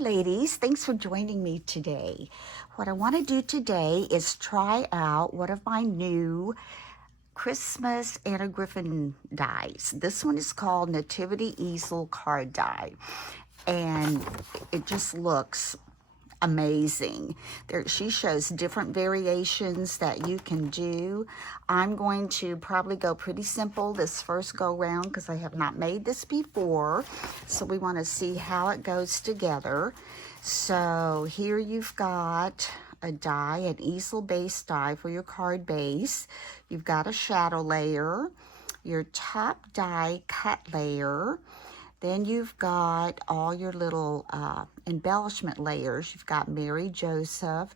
ladies, thanks for joining me today. What I want to do today is try out one of my new Christmas Anna Griffin dies. This one is called Nativity Easel Card Die, and it just looks amazing. She shows different variations that you can do. I'm going to probably go pretty simple this first go round because I have not made this before. So we want to see how it goes together. So here you've got a die, an easel base die for your card base. You've got a shadow layer, your top die cut layer. Then you've got all your little embellishment layers. You've got Mary, Joseph,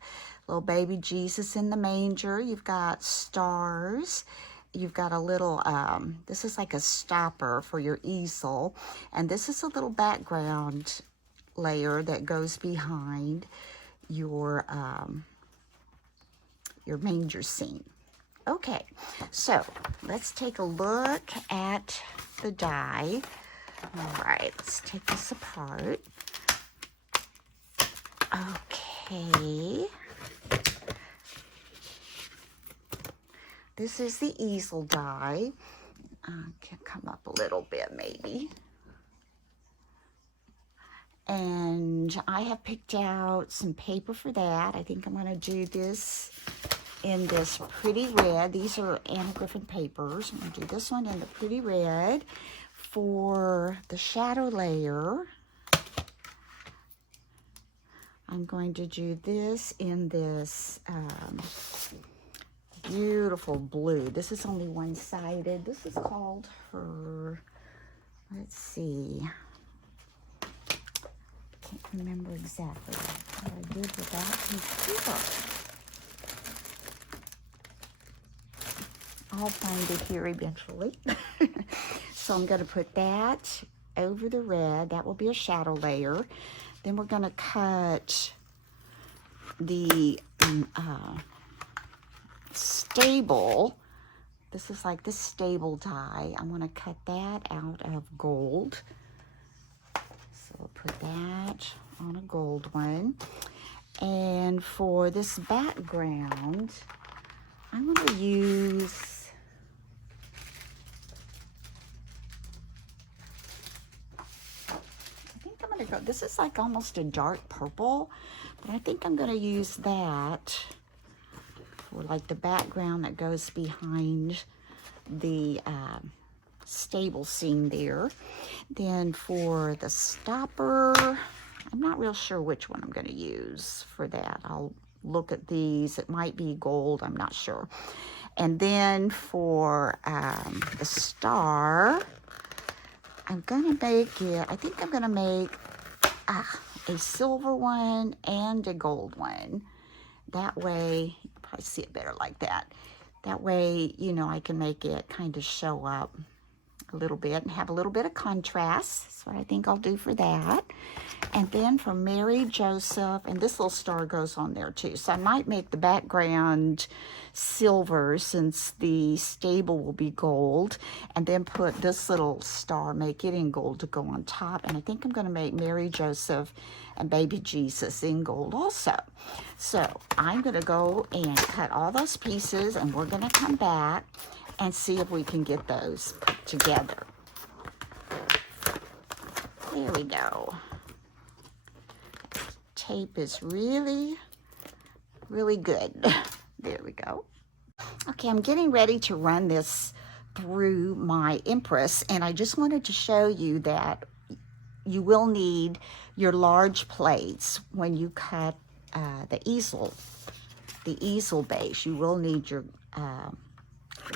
little baby Jesus in the manger. You've got stars. You've got a little, this is like a stopper for your easel. And this is a little background layer that goes behind your manger scene. Okay, so let's take a look at the die. All right, let's take this apart. Okay. This is the easel die. Can come up a little bit maybe. And I have picked out some paper for that. I think I'm going to do this in this pretty red. These are Anna Griffin papers. I'm going to do this one in the pretty red. For the shadow layer, I'm going to do this in this beautiful blue. This is only one-sided. This is called her, let's see, can't remember exactly what I did with that paper. I'll find it here eventually. So I'm going to put that over the red. That will be a shadow layer. Then we're going to cut the stable. This is like the stable die. I'm going to cut that out of gold. So we'll put that on a gold one. And for this background, I'm going to use this is like almost a dark purple, but I think I'm going to use that for like the background that goes behind the stable scene there. Then for the stopper, I'm not real sure which one I'm going to use for that. I'll look at these. It might be gold. I'm not sure. And then for the star, I'm going to make it, I think I'm going to make a silver one and a gold one. That way, you probably see it better like that. That way, you know, I can make it kind of show up a little bit and have a little bit of contrast. That's what I think I'll do for that. And then for Mary, Joseph, and this little star goes on there too. So I might make the background silver since the stable will be gold, and then put this little star, make it in gold to go on top. And I think I'm going to make Mary, Joseph, and baby Jesus in gold also. So I'm going to go and cut all those pieces, and we're going to come back and see if we can get those put together. There we go. Tape is really, really good. There we go. Okay, I'm getting ready to run this through my Impress, and I just wanted to show you that you will need your large plates when you cut the easel base. You will need your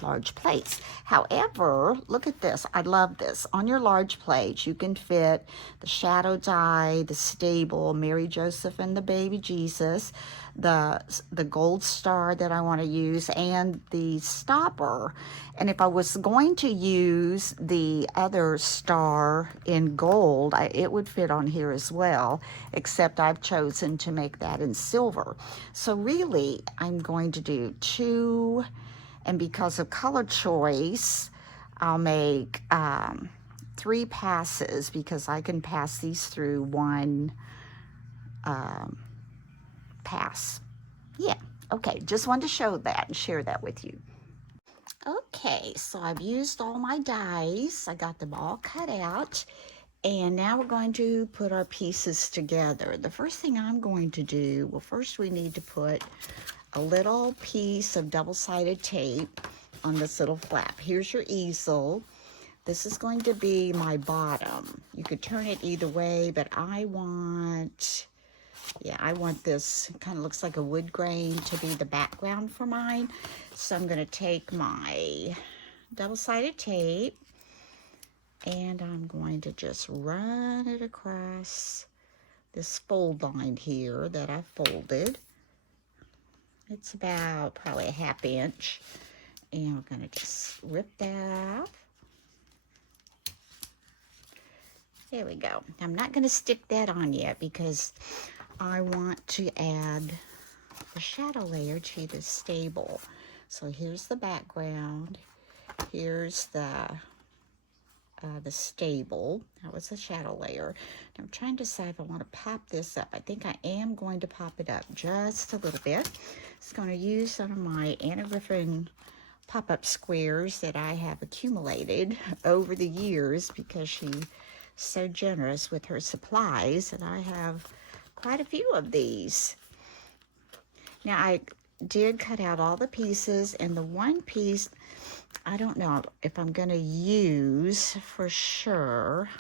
large plates. However, look at this. I love this. On your large plates, you can fit the shadow die, the stable, Mary, Joseph, and the baby Jesus, the gold star that I want to use, and the stopper. And if I was going to use the other star in gold, it would fit on here as well, except I've chosen to make that in silver. So really, I'm going to do two. And because of color choice, I'll make 3 passes because I can pass these through one pass. Yeah, okay, just wanted to show that and share that with you. Okay, so I've used all my dies. I got them all cut out. And now we're going to put our pieces together. The first thing I'm going to do, well, first we need to put a little piece of double-sided tape on this little flap. Here's your easel. This is going to be my bottom. You could turn it either way, but I want this, kind of looks like a wood grain, to be the background for mine. So I'm going to take my double-sided tape and I'm going to just run it across this fold line here that I folded. It's about probably a 1/2 inch. And we're going to just rip that off. There we go. I'm not going to stick that on yet because I want to add the shadow layer to the stable. So here's the background. Here's the stable. That was the shadow layer. Now I'm trying to decide if I want to pop this up. I think I am going to pop it up just a little bit. It's going to use some of my Anna Griffin pop-up squares that I have accumulated over the years because she's so generous with her supplies, and I have quite a few of these. Now I did cut out all the pieces, and the one piece I don't know if I'm going to use for sure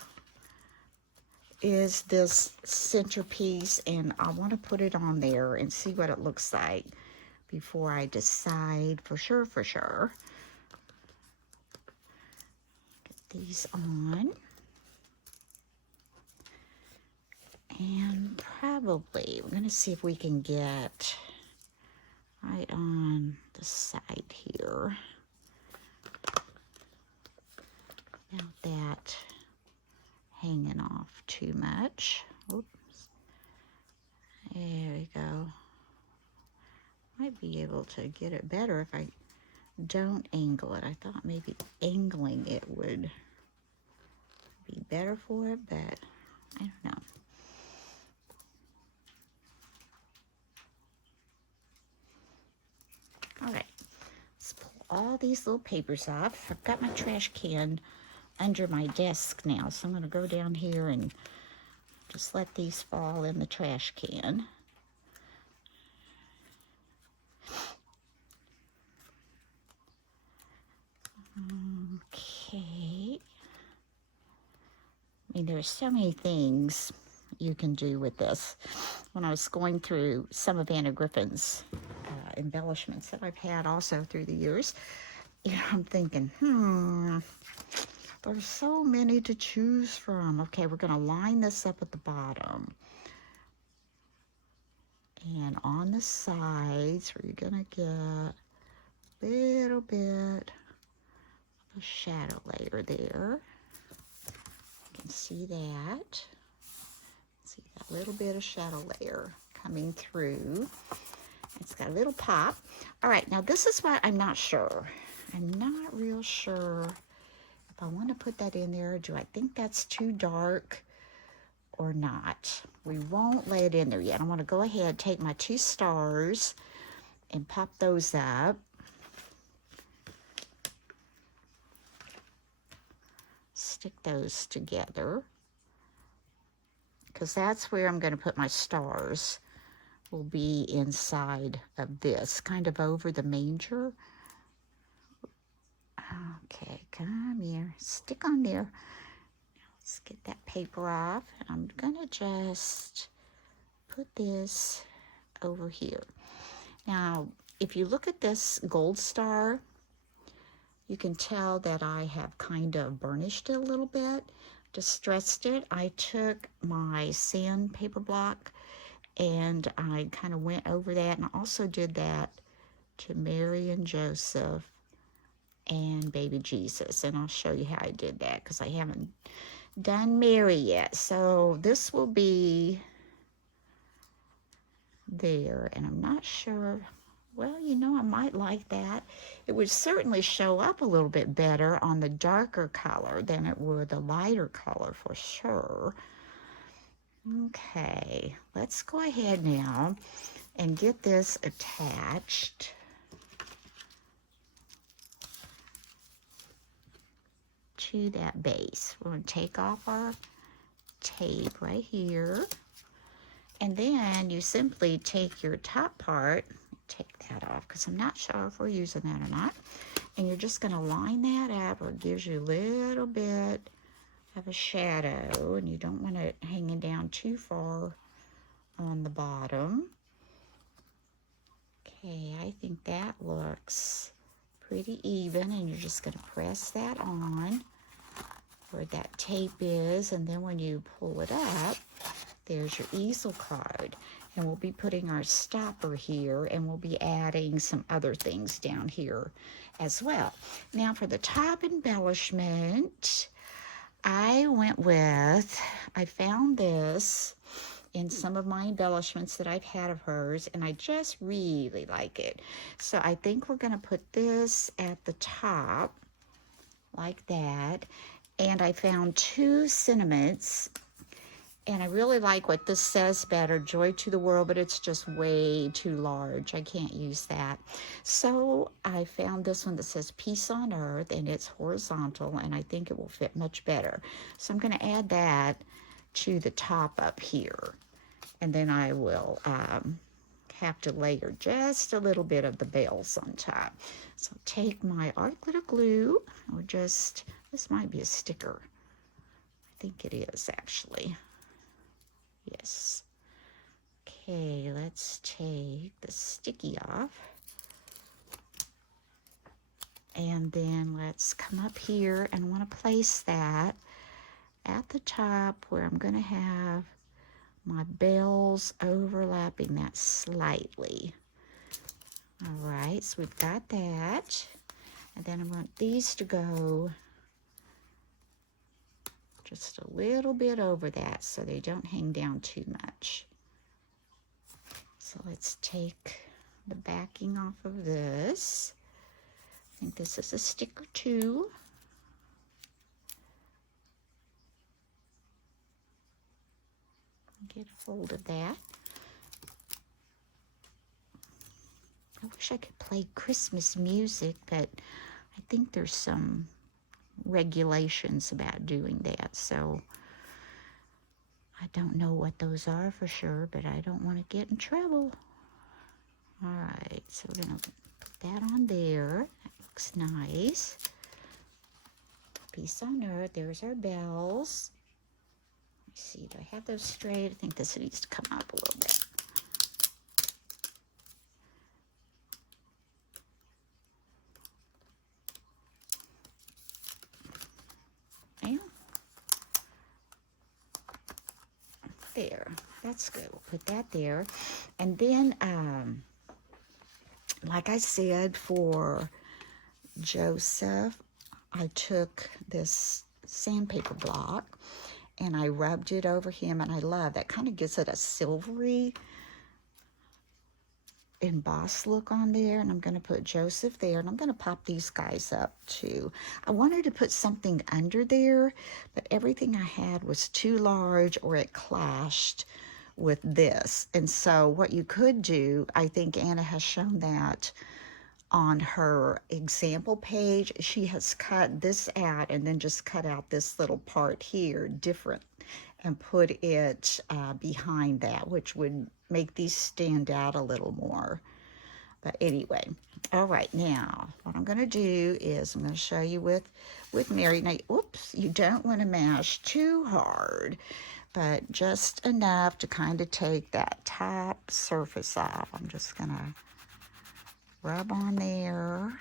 is this centerpiece, and I want to put it on there and see what it looks like before I decide for sure. Get these on. And probably, we're going to see if we can get right on the side here. Without that hanging off too much. Oops. There we go. Might be able to get it better if I don't angle it. I thought maybe angling it would be better for it, but I don't know. All right, let's pull all these little papers off. I've got my trash can under my desk now, so I'm going to go down here and just let these fall in the trash can. Okay. I mean, there's so many things you can do with this. When I was going through some of Anna Griffin's embellishments that I've had also through the years, you know, I'm thinking, there's so many to choose from. Okay, we're going to line this up at the bottom. And on the sides, where you're going to get a little bit of a shadow layer there. You can see that. See that little bit of shadow layer coming through. It's got a little pop. All right, now this is what I'm not sure. I'm not real sure if I want to put that in there. Do I think that's too dark or not? We won't lay it in there yet. I want to go ahead, take my 2 stars and pop those up. Stick those together, because that's where I'm going to put my stars. Will be inside of this, kind of over the manger. Okay, come here, stick on there. Let's get that paper off. I'm gonna just put this over here. Now, if you look at this gold star, you can tell that I have kind of burnished it a little bit, distressed it. I took my sandpaper block and I kind of went over that, and I also did that to Mary and Joseph and baby Jesus. And I'll show you how I did that because I haven't done Mary yet. So this will be there, and I'm not sure. Well, you know, I might like that. It would certainly show up a little bit better on the darker color than it would the lighter color for sure. Okay, let's go ahead now and get this attached. To that base. We're going to take off our tape right here. And then you simply take your top part, take that off because I'm not sure if we're using that or not. And you're just going to line that up where it gives you a little bit of a shadow. And you don't want it hanging down too far on the bottom. Okay, I think that looks pretty even. And you're just going to press that on where that tape is, and then when you pull it up, there's your easel card. And we'll be putting our stopper here, and we'll be adding some other things down here as well. Now for the top embellishment, I found this in some of my embellishments that I've had of hers, and I just really like it. So I think we're going to put this at the top like that. And I found 2 sentiments, and I really like what this says better, joy to the world, but it's just way too large. I can't use that. So I found this one that says peace on earth, and it's horizontal, and I think it will fit much better. So I'm going to add that to the top up here, and then I will have to layer just a little bit of the bells on top. So take my art glitter glue, or just, this might be a sticker. I think it is actually. Yes. Okay, let's take the sticky off. And then let's come up here, and I want to place that at the top where I'm going to have my bells overlapping that slightly. All right, so we've got that. And then I want these to go just a little bit over that so they don't hang down too much. So let's take the backing off of this. I think this is a sticker too. Get a hold of that. I wish I could play Christmas music, but I think there's some regulations about doing that, so I don't know what those are for sure, but I don't want to get in trouble. All right, so we're going to put that on there. That looks nice. Peace on earth. There's our bells. Let's see, do I have those straight? I think this needs to come up a little bit. There, that's good. We'll put that there. And then, like I said, for Joseph, I took this sandpaper block and I rubbed it over him, and I love that. Kind of gives it a silvery embossed look on there. And I'm going to put Joseph there, and I'm going to pop these guys up too. I wanted to put something under there, but everything I had was too large, or it clashed with this. And so what you could do, I think Anna has shown that on her example page, she has cut this out and then just cut out this little part here different and put it behind that, which would make these stand out a little more. But anyway, all right, now what I'm going to do is I'm going to show you with Mary. Now, oops, you don't want to mash too hard, but just enough to kind of take that top surface off. I'm just going to rub on there,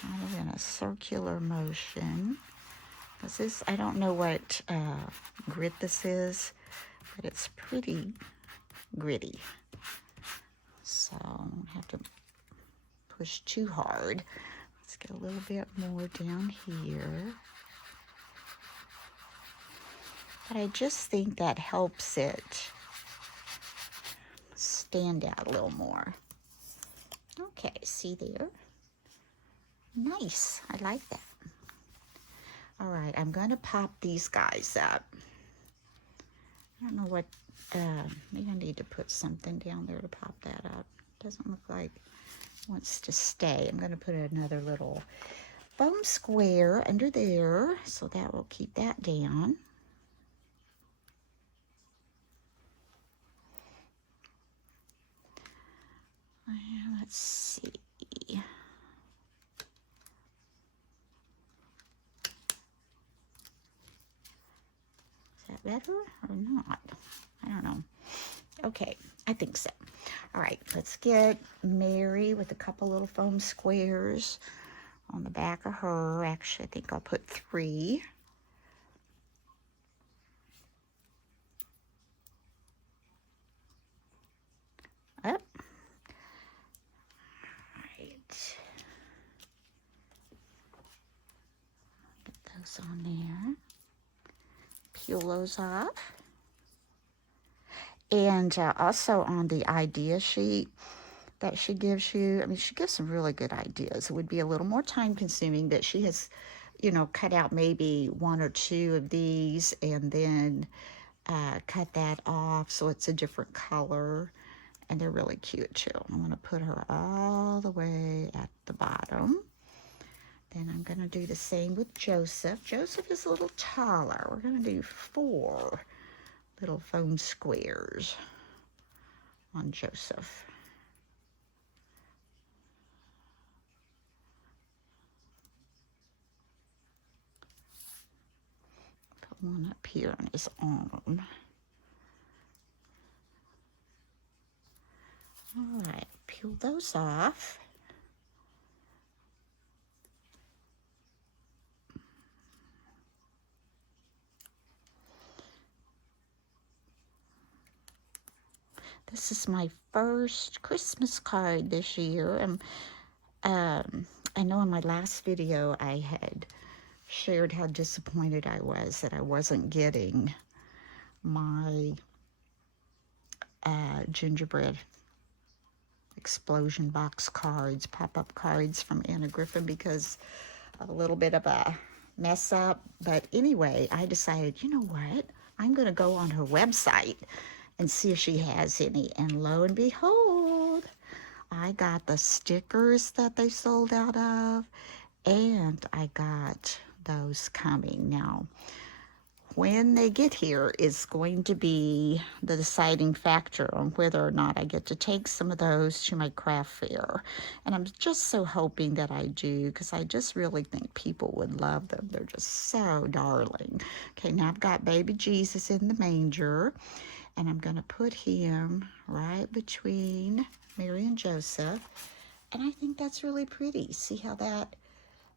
kind of in a circular motion. This, I don't know what grit this is, but it's pretty gritty. So I don't have to push too hard. Let's get a little bit more down here. But I just think that helps it stand out a little more. Okay, see there? Nice, I like that. All right, I'm going to pop these guys up. don't know what, maybe I need to put something down there to pop that up. Doesn't look like it wants to stay. I'm going to put another little foam square under there, so that will keep that down. And let's see. Is that better or not? I don't know. Okay, I think so. All right, let's get Mary with a couple little foam squares on the back of her. Actually, I think I'll put 3. Up. All right. Get those on there. Peel those off. And also on the idea sheet that she gives you, I mean, she gives some really good ideas. It would be a little more time consuming, but she has, you know, cut out maybe 1 or 2 of these and then cut that off so it's a different color. And they're really cute too. I'm going to put her all the way at the bottom. Then I'm going to do the same with Joseph. Joseph is a little taller. We're going to do 4 little foam squares on Joseph. Put one up here on his arm. All right, peel those off. This is my first Christmas card this year. And I know in my last video I had shared how disappointed I was that I wasn't getting my gingerbread explosion box cards, pop-up cards from Anna Griffin because of a little bit of a mess up. But anyway, I decided, you know what? I'm going to go on her website and see if she has any. And lo and behold, I got the stickers that they sold out of, and I got those coming. Now, when they get here is going to be the deciding factor on whether or not I get to take some of those to my craft fair. And I'm just so hoping that I do, because I just really think people would love them. They're just so darling. Okay, now I've got baby Jesus in the manger, and I'm going to put him right between Mary and Joseph. And I think that's really pretty. See how that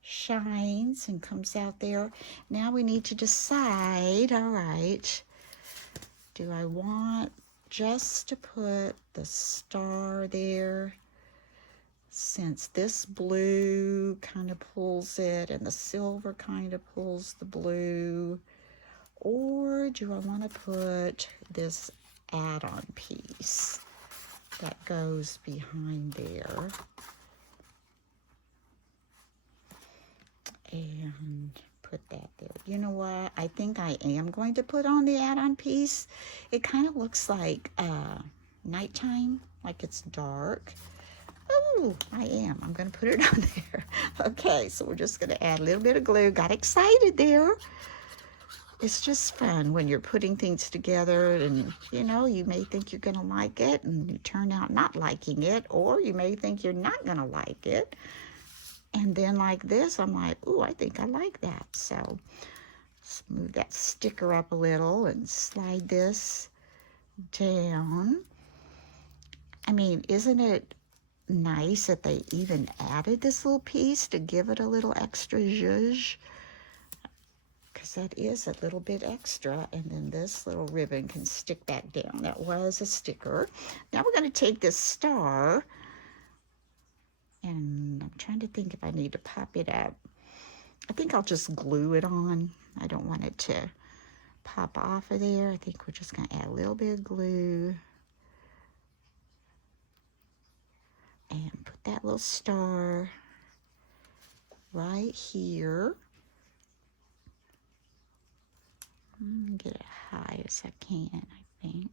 shines and comes out there. Now we need to decide, all right, do I want just to put the star there, since this blue kind of pulls it and the silver kind of pulls the blue, or do I want to put this add-on piece that goes behind there and put that there? You know what? I think I am going to put on the add-on piece. It kind of looks like nighttime, like it's dark. Oh, I am. I'm going to put it on there. Okay, so we're just going to add a little bit of glue. Got excited there. It's just fun when you're putting things together, and you know, you may think you're going to like it and you turn out not liking it, or you may think you're not going to like it. And then like this, I'm like, ooh, I think I like that. So let's move that sticker up a little and slide this down. I mean, isn't it nice that they even added this little piece to give it a little extra zhuzh? Because that is a little bit extra. And then this little ribbon can stick back down. That was a sticker. Now we're going to take this star, and I'm trying to think if I need to pop it up. I think I'll just glue it on. I don't want it to pop off of there. I think we're just going to add a little bit of glue and put that little star right here. I'm gonna get it high as I can, I think.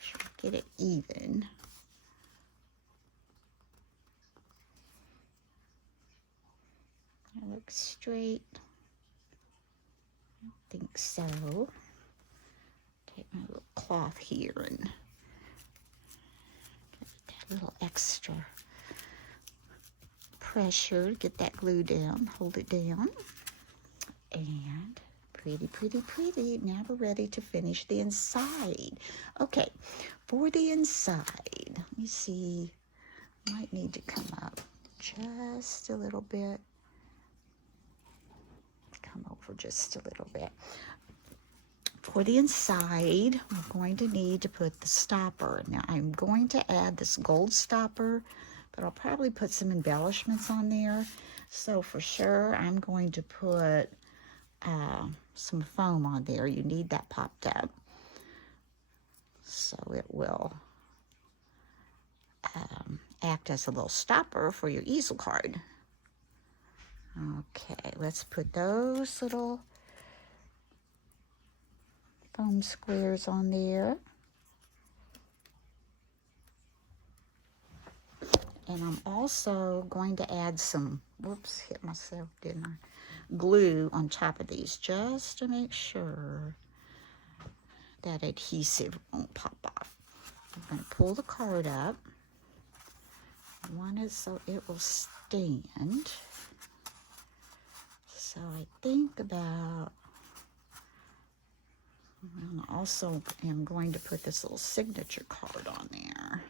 Should get it even. That looks straight. I think so. Take my little cloth here and give it that little extra pressure. Get that glue down. Hold it down. And pretty, pretty, pretty. Now we're ready to finish the inside. Okay, for the inside, let me see. Might need to come up just a little bit. Come over just a little bit. For the inside, we're going to need to put the stopper. Now, I'm going to add this gold stopper, but I'll probably put some embellishments on there. So for sure, I'm going to put some foam on there. You need that popped up. So it will act as a little stopper for your easel card. Okay, let's put those little foam squares on there. And I'm also going to add some, whoops, hit myself, didn't I? Glue on top of these just to make sure that adhesive won't pop off. I'm going to pull the card up. I want it so it will stand. So I think about, and also am going to put this little signature card on there.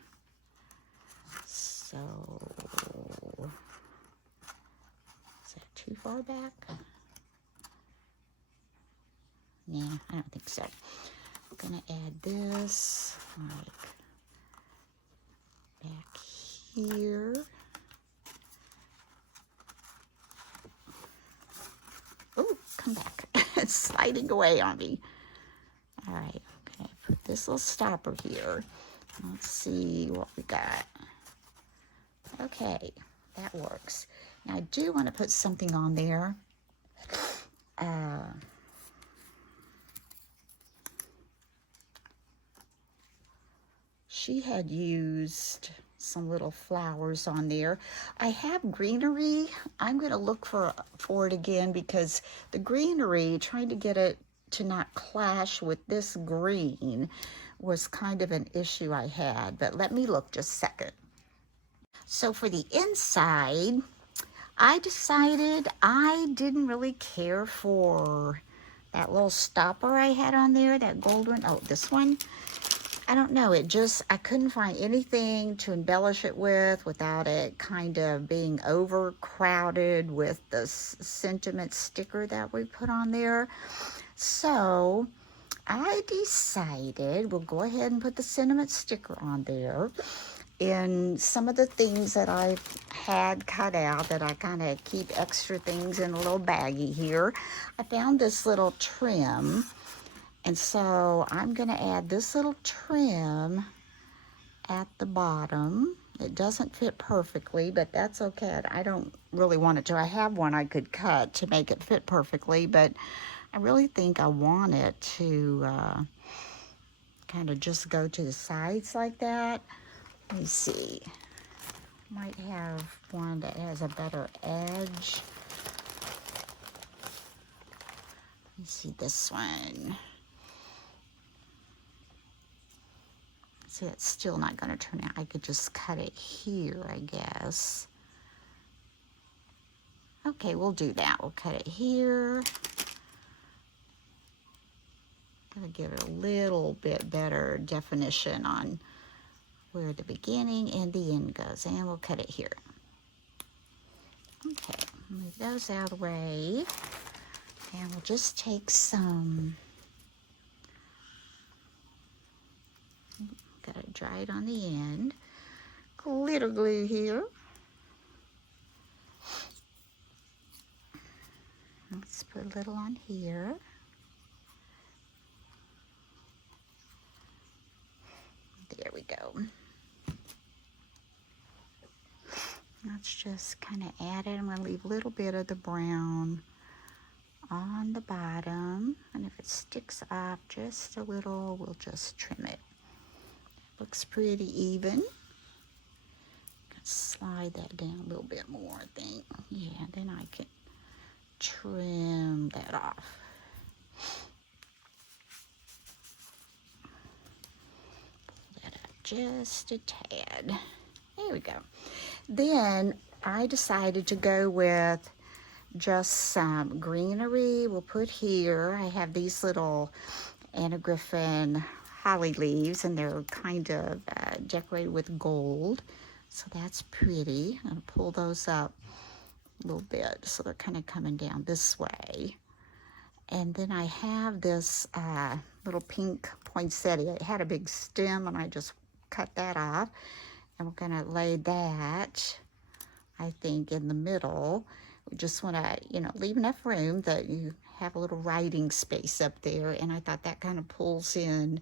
So, is that too far back? Yeah, I don't think so. I'm gonna add this like back here. Oh, come back. It's sliding away on me. All right, okay, put this little stopper here. Let's see what we got. Okay, that works. Now I do want to put something on there. She had used some little flowers on there. I have greenery. I'm going to look for it again because the greenery, trying to get it to not clash with this green was kind of an issue I had. But let me look just a second. So for the inside, I decided I didn't really care for that little stopper I had on there, that gold one. Oh, this one. I don't know, I couldn't find anything to embellish it with without it kind of being overcrowded with the sentiment sticker that we put on there. So I decided we'll go ahead and put the sentiment sticker on there. And some of the things that I had cut out that I kind of keep extra things in a little baggie here, I found this little trim. And so I'm going to add this little trim at the bottom. It doesn't fit perfectly, but that's okay. I don't really want it to. I have one I could cut to make it fit perfectly, but I really think I want it to kind of just go to the sides like that. Let me see. Might have one that has a better edge. Let me see this one. See, it's still not going to turn out. I could just cut it here, I guess. Okay, we'll do that. We'll cut it here. Gotta give it a little bit better definition on where the beginning and the end goes. And we'll cut it here. Okay, move those out of the way. And we'll just take some, got it dried on the end, glitter glue here. Let's put a little on here. There we go. Let's just kind of add it. I'm going to leave a little bit of the brown on the bottom, and if it sticks up just a little, we'll just trim it. Looks pretty even. Slide that down a little bit more, I think. Yeah, then I can trim that off. Pull that up just a tad. There we go. Then I decided to go with just some greenery. We'll put here, I have these little Anna Griffin holly leaves, and they're kind of decorated with gold. So that's pretty. I'm going to pull those up a little bit so they're kind of coming down this way. And then I have this little pink poinsettia. It had a big stem, and I just cut that off. And we're going to lay that, I think, in the middle. We just want to, you know, leave enough room that you have a little writing space up there. And I thought that kind of pulls in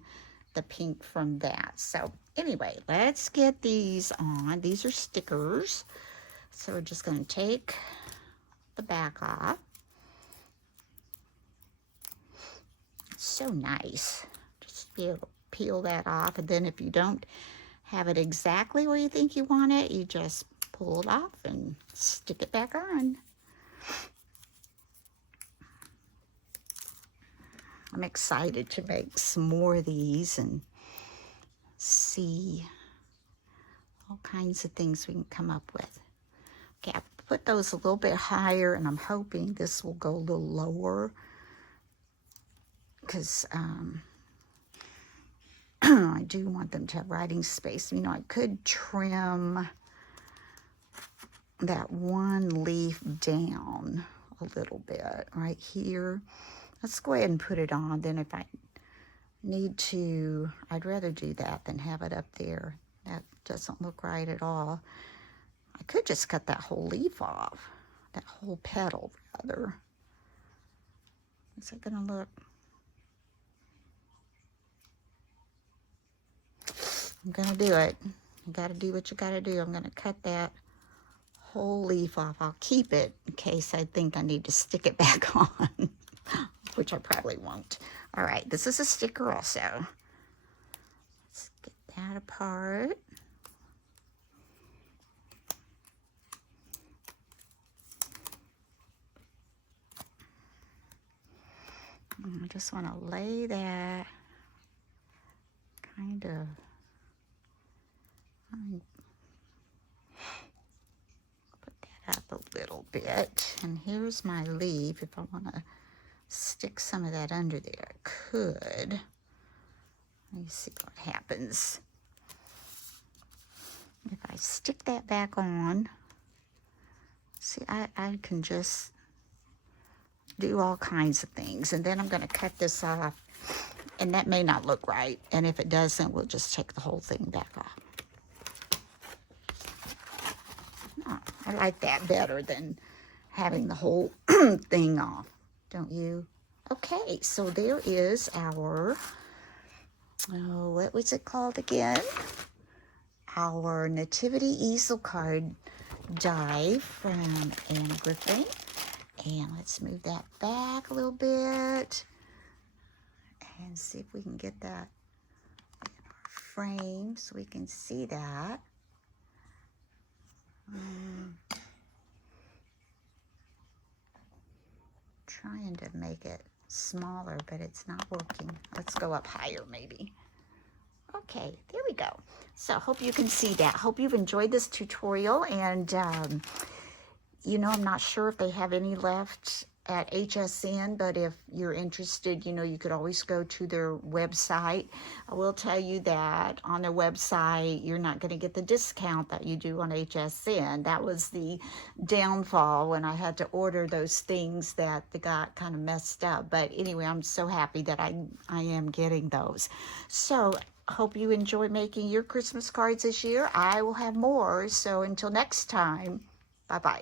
the pink from that. So anyway, let's get these on. These are stickers. So we're just going to take the back off. It's so nice. Just be able to peel that off. And then if you don't have it exactly where you think you want it, you just pull it off and stick it back on. I'm excited to make some more of these and see all kinds of things we can come up with. Okay, I put those a little bit higher, and I'm hoping this will go a little lower because I do want them to have writing space. You know, I could trim that one leaf down a little bit right here. Let's go ahead and put it on. Then if I need to, I'd rather do that than have it up there. That doesn't look right at all. I could just cut that whole leaf off, that whole petal rather. Is it gonna look? I'm gonna do it. You gotta do what you gotta do. I'm gonna cut that whole leaf off. I'll keep it in case I think I need to stick it back on, which I probably won't. All right, this is a sticker also. Let's get that apart. I just want to lay that kind of, put that up a little bit. And here's my leaf. If I want to stick some of that under there, I could. Let me see what happens. If I stick that back on, see, I can just do all kinds of things. And then I'm going to cut this off, and that may not look right. And if it doesn't, we'll just take the whole thing back off. Oh, I like that better than having the whole thing off, don't you? Okay, so there is our, what was it called again? Our Nativity Easel card die from Anna Griffin. And let's move that back a little bit and see if we can get that in our frame so we can see that. Trying to make it smaller, but it's not working. Let's go up higher maybe. Okay, there we go. So hope you can see that. Hope you've enjoyed this tutorial, and you know, I'm not sure if they have any left at HSN, but if you're interested, you know, you could always go to their website. I will tell you that on their website, you're not going to get the discount that you do on HSN. That was the downfall when I had to order those things that they got kind of messed up. But anyway, I'm so happy that I am getting those. So hope you enjoy making your Christmas cards this year. I will have more. So until next time, bye-bye.